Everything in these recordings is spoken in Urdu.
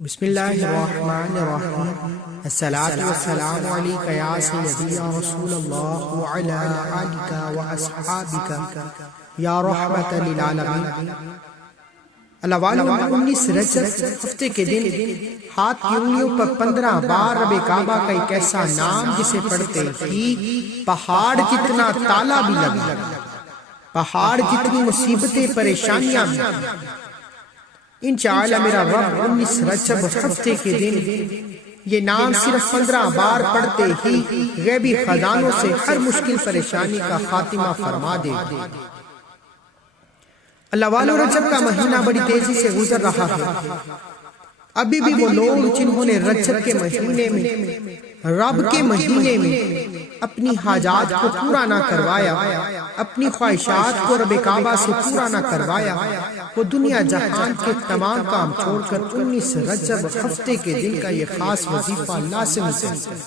بسم اللہ الرحمن الرحیم الصلاة والسلام علیکہ یا سیدی یا رسول اللہ وعلی آلکہ واصحابکہ یا رحمت للعالمین۔ اللہ والو 19 رجب ہفتے کے دن ہاتھ کی انگلیوں پر 15 بار رب کعبہ کا ایک ایسا نام جسے پڑھتے ہی پہاڑ جتنا تالا بھی لگا، پہاڑ جتنی مصیبتیں پریشانیاں بھی۔ انشاءاللہ میرا رب 19 رجب ہفتے کے دن یہ نام صرف 15 بار پڑھتے ہی غیبی خزانوں سے ہر مشکل پریشانی کا خاتمہ فرما دے۔ اللہ والو رجب کا مہینہ بڑی تیزی سے گزر رہا ہے۔ ابھی بھی وہ لوگ جنہوں نے رجب کے مہینے میں، رب کے مہینے میں اپنی حاجات کو پورا نہ کروایا، اپنی خواہشات کو رب کعبہ سے پورا نہ کروایا، وہ دنیا جہان کے تمام کام چھوڑ کر 19 رجب ہفتے کے دن کا یہ خاص وظیفہ لازم سمجھتے ہیں۔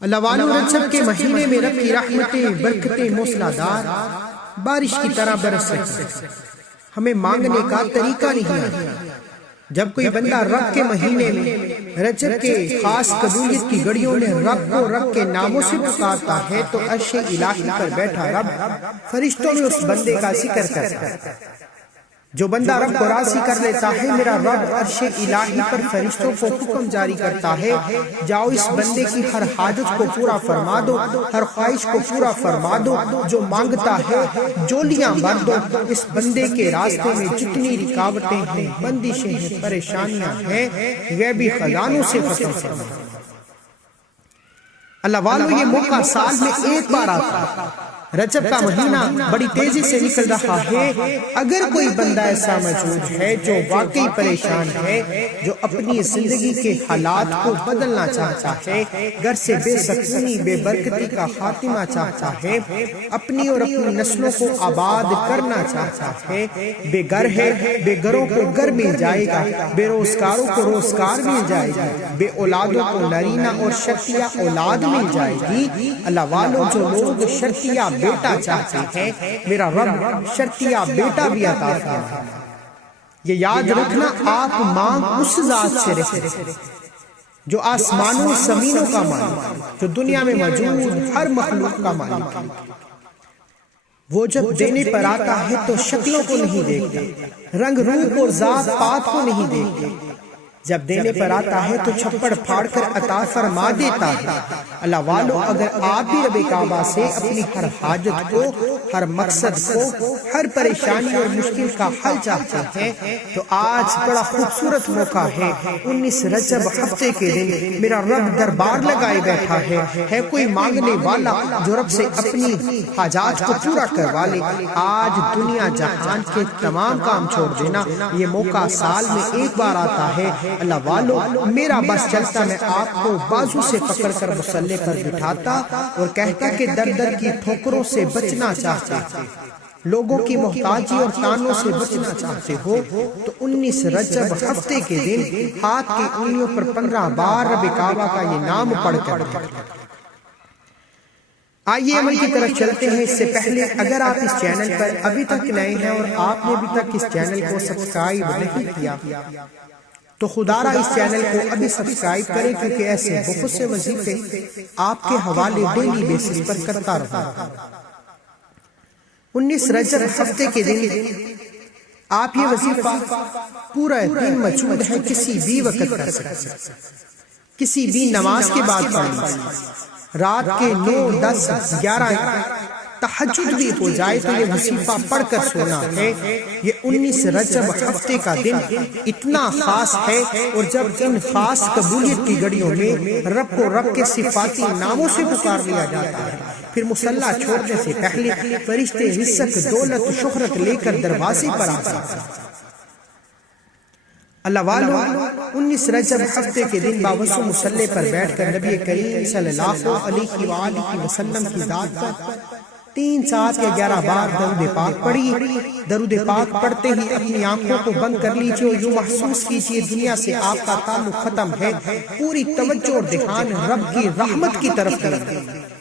اللہ والو رجب کے مہینے میں رب کی رحمتیں، برکتیں موسلا دھار بارش کی طرح برس رہی ہیں۔ ہمیں مانگنے کا طریقہ نہیں آتا۔ جب کوئی بندہ رب کے مہینے میں رجب کے خاص قبولیت کی گھڑیوں میں رب کو رب کے ناموں سے پکارتا ہے تو عرش الہی پر بیٹھا رب فرشتوں میں اس بندے کا ذکر کرتا ہے۔ جو بندہ رب کو راضی کر لیتا ہے، میرا رب عرش الہی پر فرشتوں کو حکم جاری کرتا ہے، جاؤ اس بندے کی ہر حاجت کو پورا فرما دو، ہر خواہش کو پورا فرما دو، جو مانگتا ہے جولیاں بھر دو۔ اس بندے کے راستے میں جتنی رکاوٹیں ہیں، بندشیں ہیں، پریشانیاں ہیں، غیبی خزانوں سے ختم فرما دو۔ اللہ والو یہ موقع سال میں ایک بار آتا ہے۔ رجب کا مہینہ بڑی تیزی سے نکل رہا ہے۔ اگر کوئی بندہ ایسا موجود ہے جو واقعی پریشان ہے، جو اپنی زندگی کے حالات کو بدلنا چاہتا ہے، گھر سے بے سکونی، بے برکتی کا خاتمہ چاہتا ہے، اپنی اور اپنی نسلوں کو آباد کرنا چاہتا ہے، بے گھر ہے، بے گھروں کو گھر مل جائے گا، بے روزگاروں کو روزگار مل جائے گا، بے اولادوں کو نرینہ اور شرطیہ اولاد مل جائے گی۔ اللہ والو جو لوگ شرطیہ بیٹا چاہتے ہیں، میرا رب شرطیہ بیٹا بھی عطا فرمائے۔ یہ یاد رکھنا، آپ مانگ اس ذات سے رکھیں جو آسمانوں زمینوں کا مالک، جو دنیا میں موجود ہر مخلوق کا مالک ہے۔ وہ جب دینے پر آتا ہے تو شکلوں کو نہیں دیکھتا، رنگ روپ اور ذات پات کو نہیں دیکھتا۔ جب دینے پر آتا ہے تو چھپڑ پھاڑ کر عطا فرما دیتا ہے۔ اللہ والو اگر آپ بھی رب کعبہ سے اپنی ہر حاجت کو، ہر مقصد کو، ہر پریشانی اور مشکل کا حل چاہتے ہیں تو آج بڑا خوبصورت موقع ہے۔ 19 رجب ہفتے کے دن میرا رب دربار لگائے بیٹھا ہے کوئی مانگنے والا جو رب سے اپنی حاجات کو پورا کروا لے۔ آج دنیا جہان کے تمام کام چھوڑ دینا، یہ موقع سال میں ایک بار آتا ہے۔ اللہ والو میرا بس چلتا، میں آپ کو بازو سے پکڑ کر مصلی پر بٹھاتا اور کہتا کہ در در کی ٹھوکروں سے بچنا چاہتے ہو، لوگوں کی محتاجی اور تانوں سے بچنا چاہتے ہو تو 19 رجب ہفتے کے دن ہاتھ کی انگلیوں پر 15 بار رب کعبہ کا یہ نام پڑھ کر۔ آئیے عمل کی طرف چلتے ہیں۔ اس سے پہلے اگر آپ اس چینل پر ابھی تک نئے ہیں اور آپ نے ابھی تک اس چینل کو سبسکرائب نہیں کیا تو خدا را اس چینل کو ابھی سبسکرائب کریں، کیونکہ ایسے بہت سے وظیفے آپ کے حوالے ڈیلی بیسس پر کرتا رہا۔ 19 رجب ہفتے کے دن آپ یہ وظیفہ پورا دن موجود ہے، کسی بھی وقت کر سکتے، کسی بھی نماز کے بعد پڑھیں، رات کے 9، 10، 11 تہجد بھی ہو جائے تو یہ وظیفہ پڑھ کر سونا ہے۔ یہ 19 رجب ہفتے کا دن اتنا خاص ہے، اور جب ان خاص قبولیت کی گھڑیوں میں رب کو رب کے صفاتی ناموں سے پکار لیا جاتا ہے، پھر مصلی چھوڑنے سے پہلے فرشتے رزق، دولت، شہرت لے کر دروازے پر آتے ہیں۔ اللہ والو 19 رجب ہفتے کے دن باوضو مصلی پر بیٹھ کر نبی کریم صلی اللہ علیہ وآلہ وسلم کی ذات پر 3 سات یا 11 بار درود پاک پڑھیے۔ درود پاک پڑھتے ہی اپنی آنکھوں کو بند کر لیجئے اور یوں محسوس کیجئے دنیا سے آپ کا تعلق ختم ہے، پوری توجہ اور دھیان رب کی رحمت کی طرف کریں۔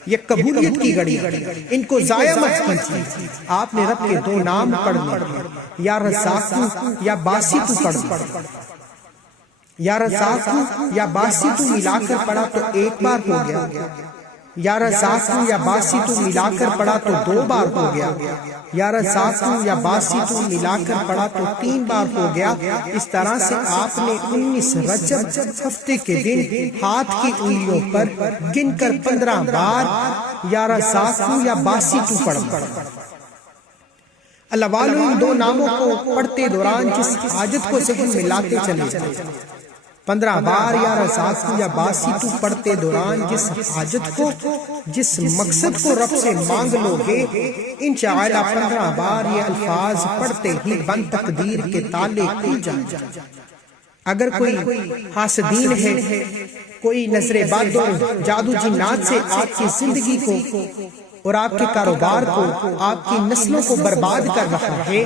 یہ قبولیت کی گھڑی، ان کو ضائع مت کیجیے۔ آپ نے رب کے 2 نام پڑھنے، یا رزاق یا باسط پڑھنا۔ یا رزاقو یا باسطو ملا کر پڑھا تو ایک بار ہو گیا، یا رزاقو یا باسطو ملا کر پڑھا تو 2 بار ہو گیا، یا رزاقو یا باسطو ملا کر پڑھا تو 3 بار ہو گیا۔ اس طرح سے آپ نے 19 رجب ہفتے کے دن ہاتھ کی انگلیوں پر گن کر 15 بار یا رزاقو یا باسطو پڑھا۔ اللہ والو ان 2 ناموں کو پڑھتے دوران جس حاجت کو ذہن میں لاتے چلے جائیں، 15 بار یا رزاقو یا باسطو پڑھتے دوران جس حاجت کو، جس مقصد کو رب سے مانگ لو گے، انشاءاللہ 15 بار یہ الفاظ پڑھتے ہی بند تقدیر کے تالے کھل جائیں۔ اگر کوئی حاسدین ہے، کوئی نظر بد و جادو جنات سے آپ کی زندگی کو اور آپ کے کاروبار کو، آپ کی نسلوں کو برباد کر رہا ہے،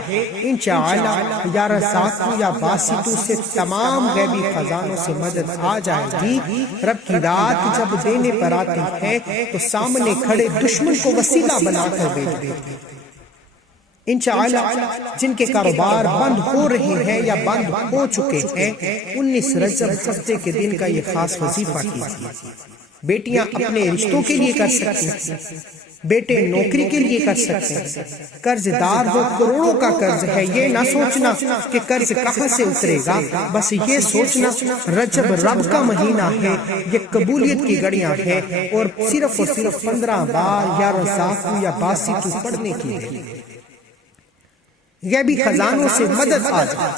انشاءاللہ یا رزاقو یا باسطو سے تمام غیبی خزانوں سے مدد آ جائے گی۔ رب کی رات جب دینے پر آتی ہے تو سامنے کھڑے دشمن کو وسیلہ بنا کر بھیج دیتی ہے۔ انشاءاللہ جن کے کاروبار بند ہو رہے ہیں یا بند ہو چکے ہیں، 19 رجب ہفتے کے دن کا یہ خاص وظیفہ کیجیے۔ بیٹیاں اپنے رشتوں کے لیے کر سکتی ہیں، بیٹے نوکری کے لیے کر سکتے ہیں۔ قرض دار ہو، کروڑوں کا قرض ہے، یہ نہ سوچنا کہ قرض کہاں سے اترے گا، بس یہ سوچنا رجب رب کا مہینہ ہے، یہ قبولیت کی گھڑیاں ہیں، اور صرف 15 بار یا رزاقو یا باسطو پڑھنے کی ہے۔ غیبی خزانوں سے مدد آ جائے،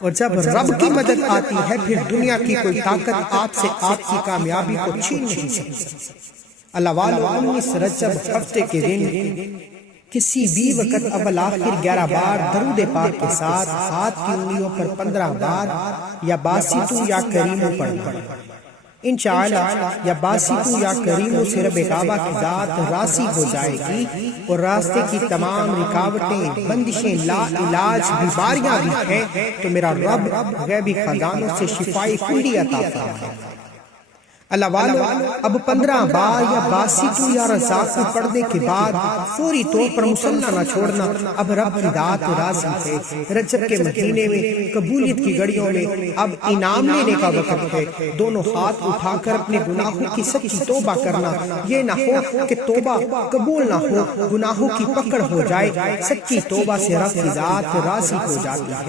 اور جب رب کی مدد آتی ہے پھر دنیا کی کوئی طاقت آپ سے آپ کی کامیابی کو چھین نہیں سکتی۔ اللہ والو 19 رجب ہفتے کے دن کسی بھی وقت اول آخر 11 بار درود پاک کے ساتھ ہاتھ کی انگلیوں پر 15 بار یا باسطو یا کریمو پڑھنا۔ انشاءاللہ یا باسطو یا کریمو سے رب کعبہ کی ذات راضی ہو جائے گی، اور راستے کی تمام رکاوٹیں، بندشیں، لا علاج بیماریاں بھی ہیں تو میرا رب غیبی خزانوں سے شفائی کلی عطا فرمائے۔ اللہ والو اب 15 بار یا باسطو یا رزاقو پڑھنے کے بعد فوری طور پر مصلی نہ چھوڑنا۔ اب رب کی ذات راضی ہے، رجب کے مہینے میں قبولیت کی گھڑیوں میں اب انعام لینے کا وقت ہے۔ دونوں ہاتھ اٹھا کر اپنے گناہوں کی سچی توبہ کرنا، یہ نہ ہو کہ توبہ قبول نہ ہو، گناہوں کی پکڑ ہو جائے۔ سچی توبہ سے رب کی ذات راضی ہو جاتی ہے۔